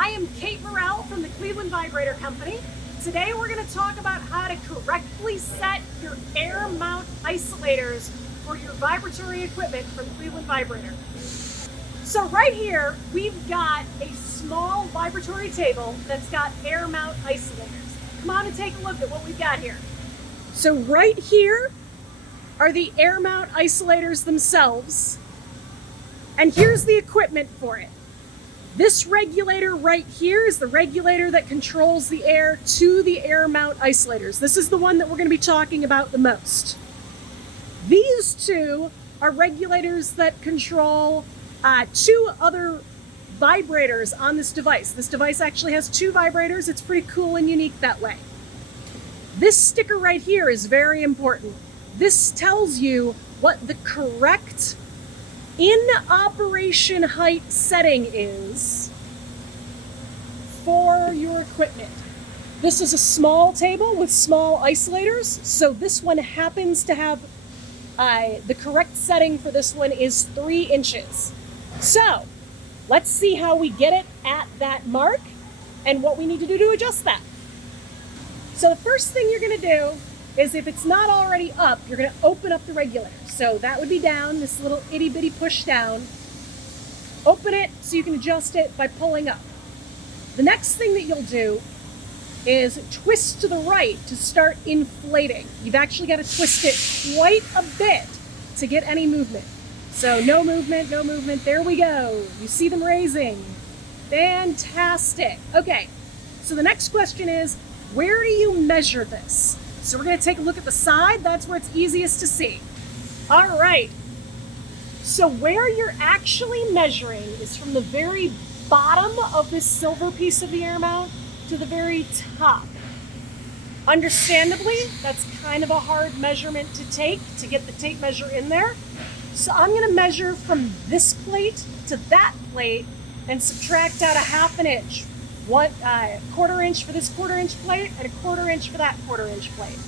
I am Kate Morrell from the Cleveland Vibrator Company. Today we're going to talk about how to correctly set your Air Mount Isolators for your vibratory equipment from Cleveland Vibrator. So right here, we've got a small vibratory table that's got Air Mount Isolators. Come on and take a look at what we've got here. So right here are the Air Mount Isolators themselves, and here's the equipment for it. This regulator right here is the regulator that controls the air to the Air Mount Isolators. This is the one that we're going to be talking about the most. These two are regulators that control two other vibrators on this device. This device actually has two vibrators. It's pretty cool and unique that way. This sticker right here is very important. This tells you what the correct in-operation height setting is for your equipment. This is a small table with small isolators, so this one happens to have the correct setting for this one is 3 inches. So let's see how we get it at that mark and what we need to do to adjust that. So the first thing you're going to do is, if it's not already up, you're going to open up the regulator. So that would be down, this little itty bitty push down. Open it so you can adjust it by pulling up. The next thing that you'll do is twist to the right to start inflating. You've actually got to twist it quite a bit to get any movement. So no movement, no movement. There we go. You see them raising. Fantastic. Okay, so the next question is, where do you measure this? So we're going to take a look at the side. That's where it's easiest to see. All right. So where you're actually measuring is from the very bottom of this silver piece of the air mount to the very top. Understandably, that's kind of a hard measurement to take to get the tape measure in there. So I'm going to measure from this plate to that plate and subtract out a 1/2 inch. One 1/4 inch for this 1/4 inch plate and a 1/4 inch for that 1/4 inch plate.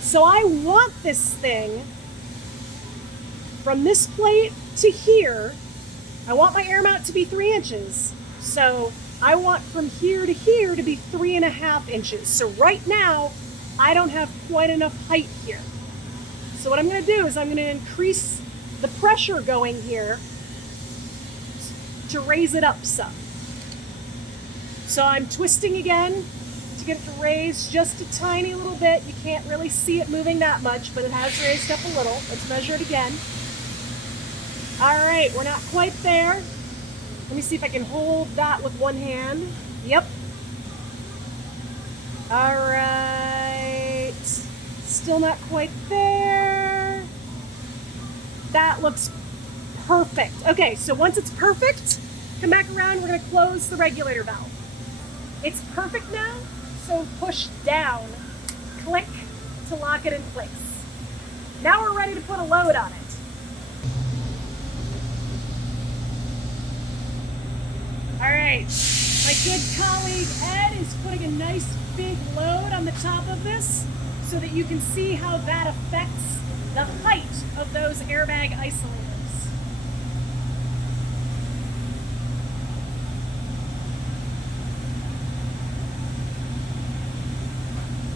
So I want this thing from this plate to here. I want my air mount to be 3 inches. So I want from here to here to be 3.5 inches. So right now, I don't have quite enough height here. So what I'm going to do is I'm going to increase the pressure going here to raise it up some. So I'm twisting again to get it to raise just a tiny little bit. You can't really see it moving that much, but it has raised up a little. Let's measure it again. All right, we're not quite there. Let me see if I can hold that with one hand. Yep. All right. Still not quite there. That looks perfect. Okay, so once it's perfect, come back around. We're going to close the regulator valve. It's perfect now, so push down, click to lock it in place. Now we're ready to put a load on it. All right, my good colleague Ed is putting a nice big load on the top of this so that you can see how that affects the height of those airbag isolators.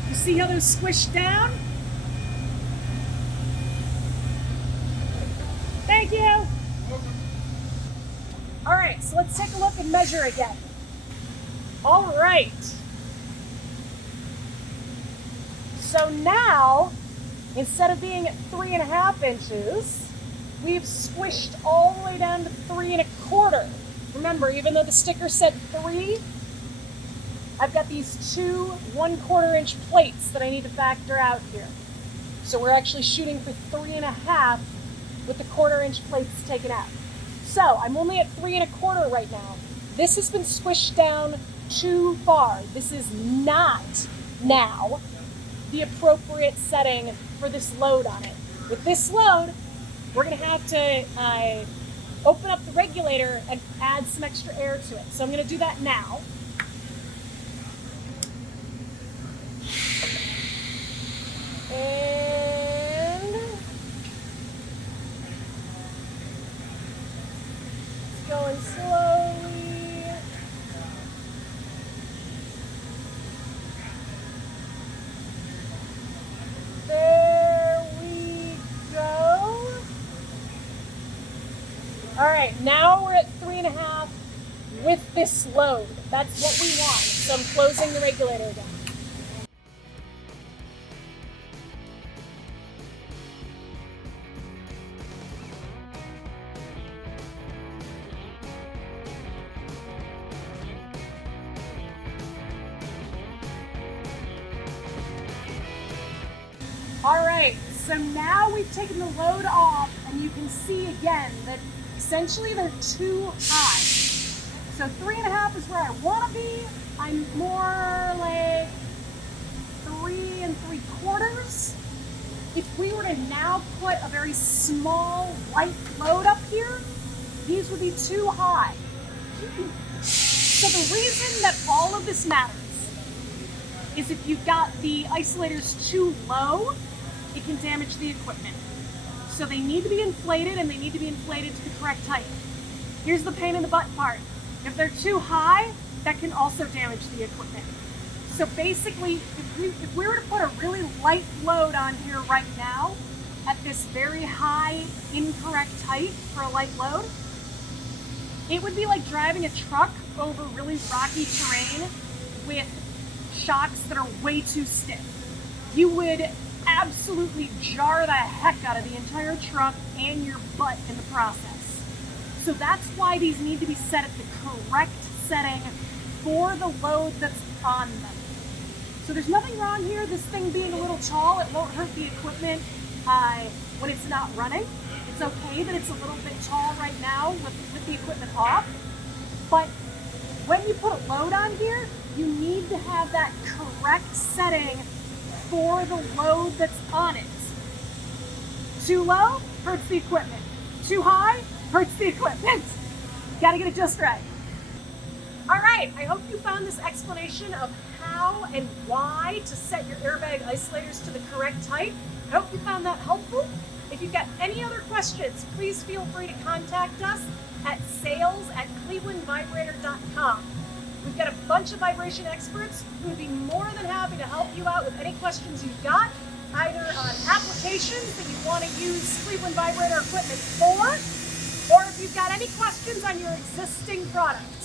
You see how those squish down? Thank you. All right, so let's take a look and measure again. All right. So now, instead of being at 3.5 inches, we've squished all the way down to 3.25. Remember, even though the sticker said 3, I've got these two 1/4 inch plates that I need to factor out here. So we're actually shooting for 3.5 with the 1/4 inch plates taken out. So I'm only at 3.25 right now. This has been squished down too far. This is not now the appropriate setting for this load on it. With this load, we're going to have to open up the regulator and add some extra air to it. So I'm going to do that now. And it's going slowly. All right, now we're at 3.5 with this load. That's what we want. So I'm closing the regulator again. All right, so now we've taken the load off, and you can see again that essentially they're too high. So 3.5 is where I want to be. I'm more like 3 3/4. If we were to now put a very small light load up here, these would be too high. So the reason that all of this matters is if you've got the isolators too low, it can damage the equipment. So they need to be inflated, and they need to be inflated to the correct height. Here's the pain in the butt part. If they're too high, that can also damage the equipment. So basically, if we were to put a really light load on here right now at this very high, incorrect height for a light load, it would be like driving a truck over really rocky terrain with shocks that are way too stiff. You would absolutely jar the heck out of the entire truck and your butt in the process. So that's why these need to be set at the correct setting for the load that's on them. So there's nothing wrong here. This thing being a little tall, it won't hurt the equipment when it's not running. It's okay that it's a little bit tall right now with the equipment off. But when you put a load on here, you need to have that correct setting for the load that's on it. Too low hurts the equipment. Too high hurts the equipment. Gotta get it just right. All right, I hope you found this explanation of how and why to set your airbag isolators to the correct height. I hope you found that helpful. If you've got any other questions, please feel free to contact us at sales@clevelandvibrator.com. We've got a bunch of vibration experts who would be more than happy to help you out with any questions you've got, either on applications that you want to use Cleveland Vibrator equipment for, or if you've got any questions on your existing product.